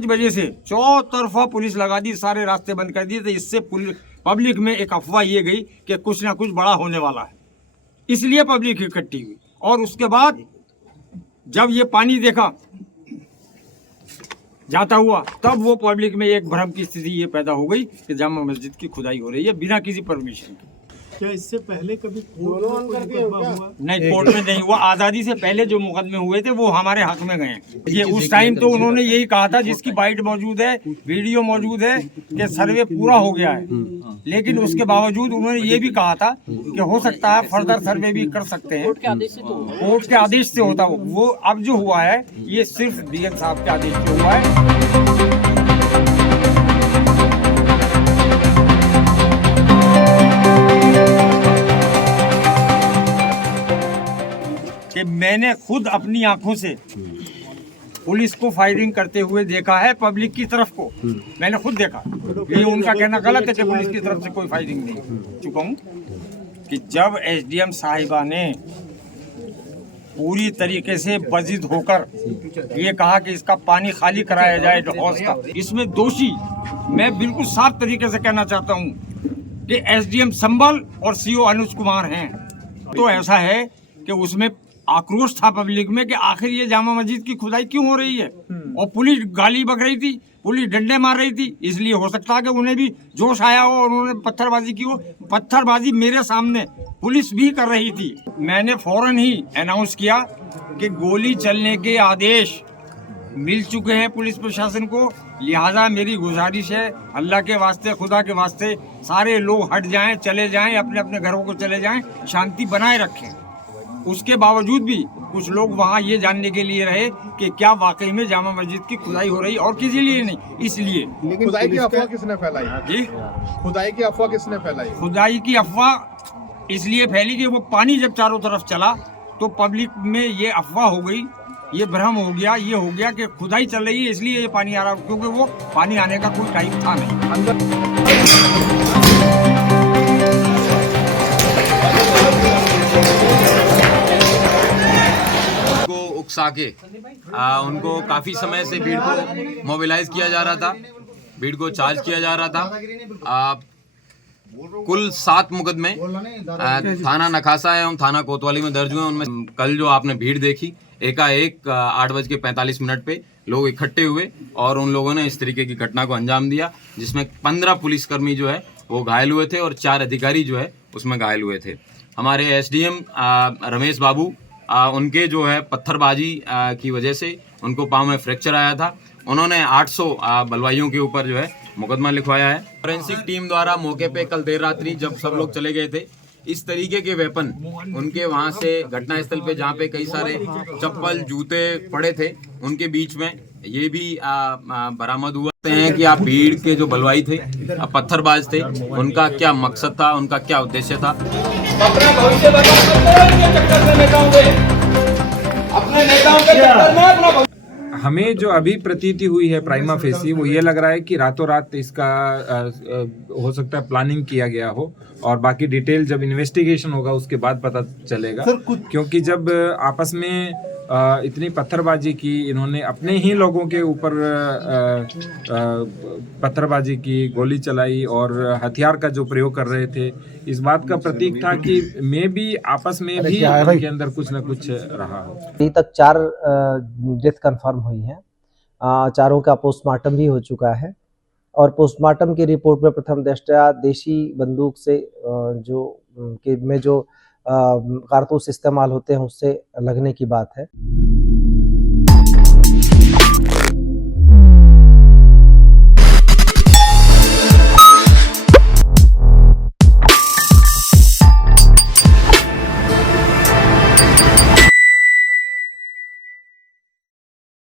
5 बजे से चौतरफा पुलिस लगा दी, सारे रास्ते बंद कर दिए थे। इससे पब्लिक में एक अफवाह ये गई कि कुछ ना कुछ बड़ा होने वाला है, इसलिए पब्लिक इकट्ठी हुई। और उसके बाद जब ये पानी देखा जाता हुआ, तब वो पब्लिक में एक भ्रम की स्थिति ये पैदा हो गई कि जामा मस्जिद की खुदाई हो रही है बिना किसी परमिशन के। क्या इससे पहले कभी कोर्ट में कोई मुकदमा हुआ? नहीं, कोर्ट में नहीं हुआ। आज़ादी से पहले जो मुकदमे हुए थे वो हमारे हक में गए। ये उस टाइम तो उन्होंने यही कहा था, जिसकी बाइट मौजूद है, वीडियो मौजूद है, कि सर्वे पूरा हो गया है। लेकिन उसके बावजूद उन्होंने ये भी कहा था कि हो सकता है फर्दर सर्वे भी कर सकते हैं। कोर्ट के आदेश से होता वो अब जो हुआ है ये सिर्फ डीएम साहब के आदेश से हुआ है। कि मैंने खुद अपनी आंखों से पुलिस को फायरिंग करते हुए देखा है, पब्लिक की तरफ को मैंने खुद देखा। ये उनका कहना गलत है कि पुलिस की तरफ से कोई फायरिंग नहीं चुका हूँ। कि जब एसडीएम साहिबा ने पूरी तरीके से बजिद होकर ये कहा कि इसका पानी खाली कराया जाए हौज का, इसमें दोषी मैं बिल्कुल साफ तरीके से कहना चाहता हूँ कि एसडीएम संभल और सीओ अनुज कुमार हैं। तो ऐसा है कि उसमें आक्रोश था पब्लिक में कि आखिर ये जामा मस्जिद की खुदाई क्यों हो रही है, और पुलिस गाली बक रही थी, पुलिस डंडे मार रही थी। इसलिए हो सकता है कि उन्हें भी जोश आया हो और उन्होंने पत्थरबाजी की हो। पत्थरबाजी मेरे सामने पुलिस भी कर रही थी। मैंने फौरन ही अनाउंस किया कि गोली चलने के आदेश मिल चुके हैं पुलिस प्रशासन को, लिहाजा मेरी गुजारिश है अल्लाह के वास्ते, खुदा के वास्ते, सारे लोग हट जाएं, चले जाएं, अपने अपने घरों को चले जाएं, शांति बनाए रखें। उसके बावजूद भी कुछ लोग वहाँ ये जानने के लिए रहे कि क्या वाकई में जामा मस्जिद की खुदाई हो रही, और किसी लिए नहीं। इसलिए खुदाई की अफवाह किसने फैलाई जी? खुदाई की अफवाह किसने फैलाई? खुदाई की अफवाह इसलिए फैली कि वो पानी जब चारों तरफ चला तो पब्लिक में ये अफवाह हो गई, ये भ्रम हो गया, ये हो गया कि खुदाई चल रही है इसलिए ये पानी आ रहा, क्योंकि वो पानी आने का कोई टाइम था नहीं। उकसा के उनको काफ़ी समय से भीड़ को मोबिलाइज किया जा रहा था, भीड़ को चार्ज किया जा रहा था। कुल 7 मुकदमे थाना नखासा एवं थाना कोतवाली में दर्ज हुए। उनमें कल जो आपने भीड़ देखी, एकाएक 8:45 पे लोग इकट्ठे हुए और उन लोगों ने इस तरीके की घटना को अंजाम दिया, जिसमें 15 पुलिसकर्मी जो है वो घायल हुए थे और 4 अधिकारी जो है उसमें घायल हुए थे। हमारे एसडीएम रमेश बाबू, उनके जो है पत्थरबाजी की वजह से उनको पाँव में फ्रैक्चर आया था। उन्होंने 800 बलवाइयों के ऊपर जो है मुकदमा लिखवाया है। फोरेंसिक टीम द्वारा मौके पे कल देर रात्रि जब सब लोग चले गए थे, इस तरीके के वेपन उनके वहां से घटनास्थल पे, जहाँ पे कई सारे चप्पल जूते पड़े थे, उनके बीच में ये भी बरामद हुआ हैं कि आप भीड़ के जो बलवाई थे, पत्थरबाज थे, उनका क्या मकसद था, उनका क्या उद्देश्य था। अपने भविष्य अपने नेताओं के चक्कर में अपना हमें जो अभी प्रतीति हुई है प्राइमा फेसी, वो ये लग रहा है कि रातों रात इसका हो सकता है प्लानिंग किया गया हो, और बाकी डिटेल जब इन्वेस्टिगेशन होगा उसके बाद पता चलेगा। क्योंकि जब आपस में इतनी पत्थरबाजी की, इन्होंने अपने ही लोगों के ऊपर पत्थरबाजी की, गोली चलाई और हथियार का जो प्रयोग कर रहे थे, इस बात का प्रतीक था कि मे भी आपस में भी उनके अंदर कुछ न कुछ रहा हो। अभी तक 4 डेथ कंफर्म हुई हैं, चारों का पोस्टमार्टम भी हो चुका है, और पोस्टमार्टम की रिपोर्ट में प्रथम दृष्टया देशी बंदूक से जो कारतूस इस्तेमाल होते हैं उससे लगने की बात है।